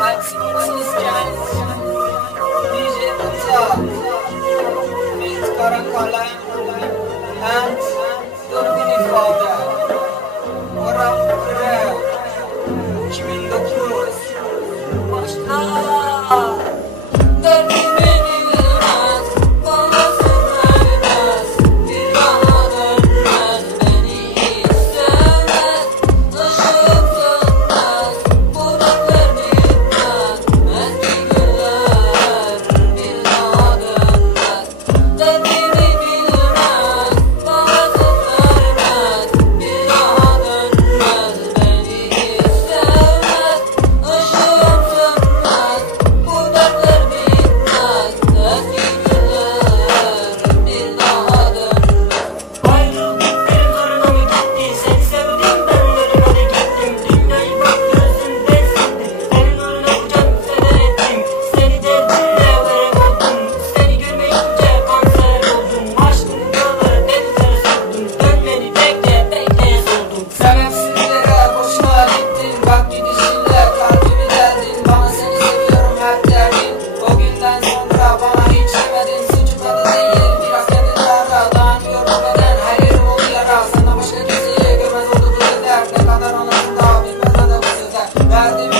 Aksiyonsuzken DJ Muta with Karan and Turbini Father Oram Kure 2009 Başla Derdimi bilmez Bana sızmaz Bir daha dönmez Beni hiç sevmez Işığım sönmez Bu dertler bitmez Eski günler Bir daha dönmez Derdimi bilmez Bana sızmaz Bir daha dönmez Beni hiç sevmez Işığım sönmez Bu dertler bitmez Eski günler Bir daha dönmez Ayrıldık bir karına mı gitti? Seni sevdim ben ölüme gittim. Dünyayı bak gözümde sildim. Senin uğruna bu canımı feda ettim. Seni derdinle verem oldum. Seni görmeyince kanser oldum. Aşkın yolları denizlere sürdüm. Dönmeni bekleye soldum. Sebepsizlere boşuna gittin Bak gidişinle kalbimi deldin Bana seni seviyorum hep derdin O günden sonra bana hiç demedin Suçum da değil biraz kendini ara Dayanıyorum neden her yerim oldu yara Sana başka kimseyi görmez oldu bu sefer Ne kadar anasın da bilmez ne de bu sefer Verdiğim